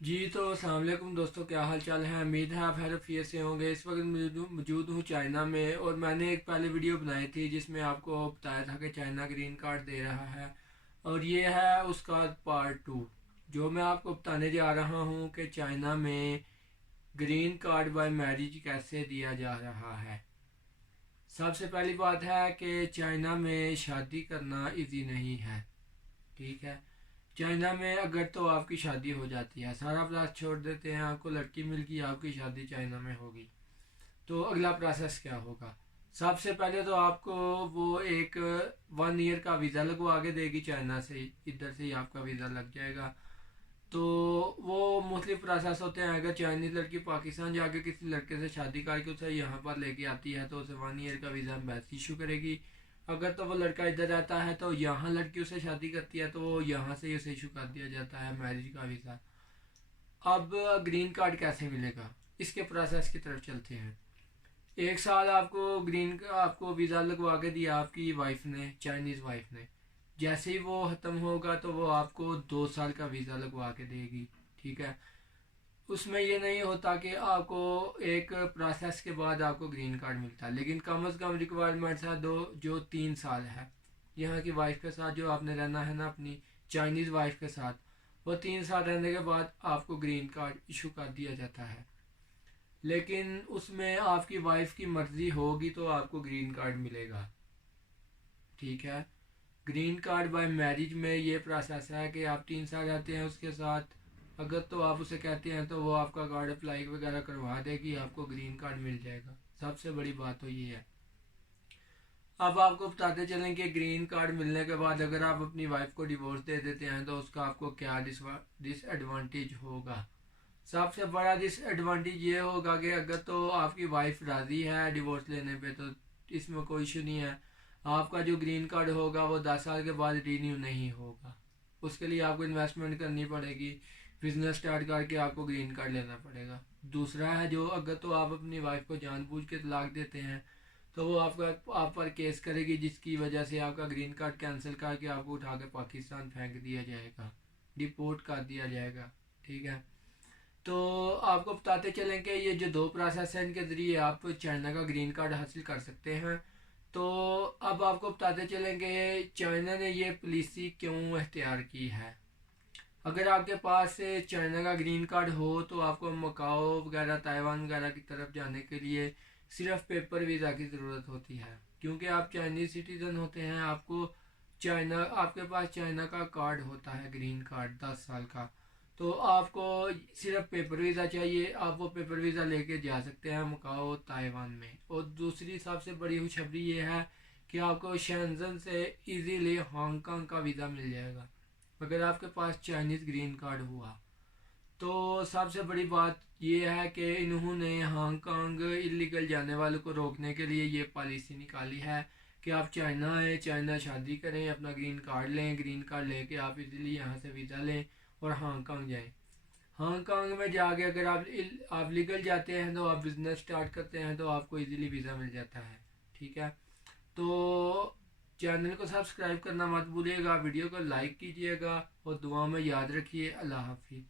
जी तो अस्सलाम वालेकुम दोस्तों, क्या हाल चाल है। उम्मीद है आप खैरियत से होंगे। इस वक्त मौजूद हूँ चाइना में, और मैंने एक पहले वीडियो बनाई थी जिसमें आपको बताया था कि चाइना ग्रीन कार्ड दे रहा है, और ये है उसका पार्ट 2 जो मैं आपको बताने जा रहा हूँ कि चाइना में ग्रीन कार्ड बाय मैरिज कैसे दिया जा रहा है। सबसे पहली बात है कि चाइना में शादी करना इजी नहीं है। ठीक है। चाइना में अगर तो आपकी शादी हो जाती है, सारा प्लास छोड़ देते हैं, आपको लड़की मिल गई, आपकी शादी चाइना में होगी, तो अगला प्रोसेस क्या होगा। सबसे पहले तो आपको वो एक 1 ईयर का वीज़ा लगवा के देगी चाइना से, इधर से ही आपका वीज़ा लग जाएगा। तो वो मुख्तलिफ प्रोसेस होते हैं। अगर चाइनीज़ लड़की पाकिस्तान जाके किसी लड़के से शादी करके उसे यहाँ पर लेके आती है तो उसे 1 ईयर का वीज़ा एम्बेसी इशू करेगी। अगर तो वो लड़का इधर रहता है तो यहाँ लड़की उसे शादी करती है तो वो यहाँ से ही उसे इशू कर दिया जाता है मैरिज का वीज़ा। अब ग्रीन कार्ड कैसे मिलेगा, इसके प्रोसेस की तरफ चलते हैं। 1 साल आपको वीज़ा लगवा के दिया आपकी वाइफ ने, चाइनीज़ वाइफ ने। जैसे ही वो ख़त्म होगा तो वो आपको 2 साल का वीज़ा लगवा के देगी। ठीक है। उसमें ये नहीं होता कि आपको एक प्रोसेस के बाद आपको ग्रीन कार्ड मिलता है, लेकिन कम अज़ कम रिक्वायरमेंट्स है दो, जो 3 साल है। यहाँ की वाइफ के साथ जो आपने रहना है ना, अपनी चाइनीज़ वाइफ के साथ, वो 3 साल रहने के बाद आपको ग्रीन कार्ड इशू कर दिया जाता है। लेकिन उसमें आपकी वाइफ की मर्ज़ी होगी तो आपको ग्रीन कार्ड मिलेगा। ठीक है। ग्रीन कार्ड बाय मैरिज में ये प्रोसेस है कि आप 3 साल रहते हैं उसके साथ, अगर तो आप उसे कहते हैं तो वो आपका कार्ड अप्लाई वगैरह करवा देगी, आपको ग्रीन कार्ड मिल जाएगा। सबसे बड़ी बात तो ये है। अब आपको बताते चलें कि ग्रीन कार्ड मिलने के बाद अगर आप अपनी वाइफ को डिवोर्स दे देते हैं तो उसका आपको क्या डिसएडवांटेज होगा। सबसे बड़ा डिसएडवांटेज ये होगा कि अगर तो आपकी वाइफ राज़ी है डिवोर्स लेने पे तो इसमें कोई इशू नहीं है। आपका जो ग्रीन कार्ड होगा वो 10 साल के बाद रीन्यू नहीं होगा। उसके लिए आपको इन्वेस्टमेंट करनी पड़ेगी, बिजनेस स्टार्ट करके आपको ग्रीन कार्ड लेना पड़ेगा। दूसरा है, जो अगर तो आप अपनी वाइफ को जानबूझ के तलाक देते हैं तो वो आपका आप पर केस करेगी, जिसकी वजह से आपका ग्रीन कार्ड कैंसिल करके आपको उठा के पाकिस्तान फेंक दिया जाएगा, डिपोर्ट कर दिया जाएगा। ठीक है। तो आपको बताते चलें कि ये जो दो प्रोसेस हैं इनके ज़रिए आप चाइना का ग्रीन कार्ड हासिल कर सकते हैं। तो अब आपको बताते चलें कि चाइना ने ये पॉलिसी क्यों इख्तियार की है। अगर आपके पास चाइना का ग्रीन कार्ड हो तो आपको मकाओ वगैरह, ताइवान वगैरह की तरफ जाने के लिए सिर्फ पेपर वीज़ा की ज़रूरत होती है, क्योंकि आप चाइनीज़ सिटीज़न होते हैं। आपके पास चाइना का कार्ड होता है, ग्रीन कार्ड 10 साल का। तो आपको सिर्फ पेपर वीज़ा चाहिए, आप वो पेपर वीज़ा लेके जा सकते हैं मकाओ, ताइवान में। और दूसरी सबसे बड़ी खुशखबरी ये है कि आपको शेंजन से इजीली हांगकांग का वीज़ा मिल जाएगा अगर आपके पास चाइनीज़ ग्रीन कार्ड हुआ। तो सबसे बड़ी बात यह है कि इन्होंने हांगकांग इलीगल जाने वालों को रोकने के लिए ये पॉलिसी निकाली है कि आप चाइना आए, चाइना शादी करें, अपना ग्रीन कार्ड लें, ग्रीन कार्ड लेके आप इजीली यहाँ से वीज़ा लें और हांगकांग जाएं। हांगकांग में जाके अगर आप लीगल जाते हैं तो आप बिज़नेस स्टार्ट करते हैं तो आपको इजीली वीज़ा मिल जाता है। ठीक है। तो चैनल को सब्सक्राइब करना मत भूलिएगा, वीडियो को लाइक कीजिएगा और दुआ में याद रखिए। अल्लाह हाफिज़।